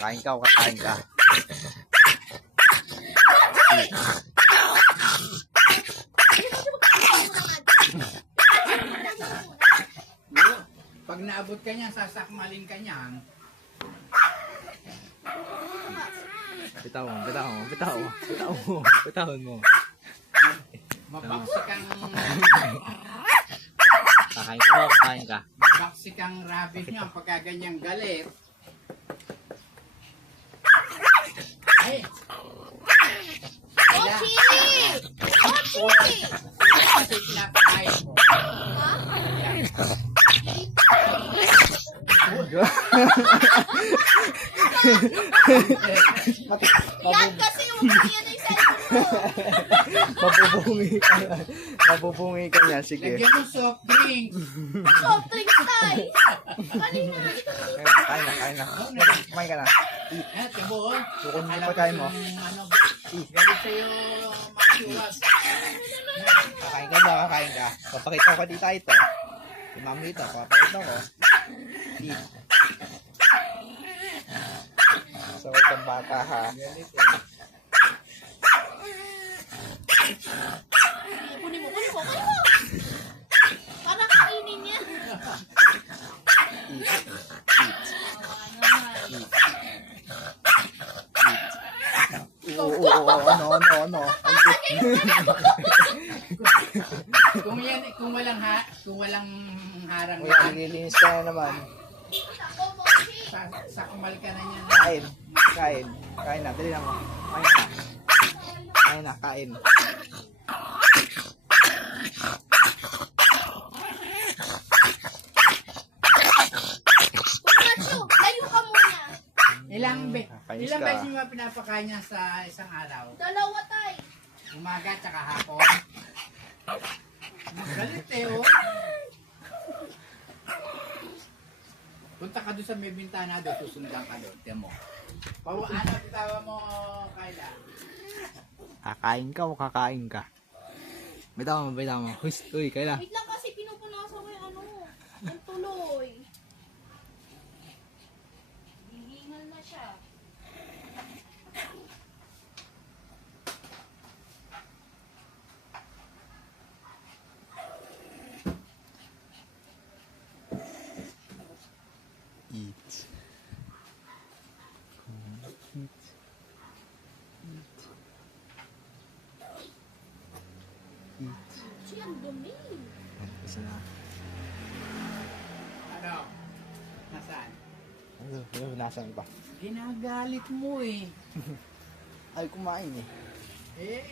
Kain ka o kakain ka? Pag naabot ka niyan, sasakmalin ka niyan. Bitawan mo. Mabaksik ang Kakain ka o kakain ka? mabaksik ang rabbit niya pagka ganyang galit. Ay! Ochi! Ochi! Kasi pinapakain mo. Yan kasi yung kanya na yung cellphone mo. Mabubungi ka niya. Sige. Lagyan mo soft drink. Soft drinks tayo. Kanina, ito Kain na. Kumain ka na. Eh, tibo. Bukod mo pagkain mo. Ano, galit sa'yo, masiwas. Kakain ka ba? Kakain ka. Papakita ko dito ito. Si mami ito. Papakita ko. Eat. So, itong bata ha. Galit eh. kunin mo. Para kainin niya. Ano. Kung walang harang Uy, nililinis ka na naman. Ako, Mochi. sakmal ka na niyan. Kain na. Dali na mo. Kain. Nacho, layo ka muna. Ilang Kainis ilang ka. beses mo ba pinapakain niya sa isang araw? Dalawa tayo. Umaga tsaka hapon? Galit eh, oh. Punta ka doon sa may bintana doon, susundan ka doon. Tiyan mo. Ano, bitawa mo, Kayla? Kakain ka o kakain ka? Bitawan mo. Uy, Kayla. Wait lang kasi pinupunasan ko yung yung tuloy. Hihingal na siya. Eat. Siya, ang dumi. Isa na. Ano? Nasaan? Nasaan pa? Ginagalit mo eh. Ay, kumain eh. Eh,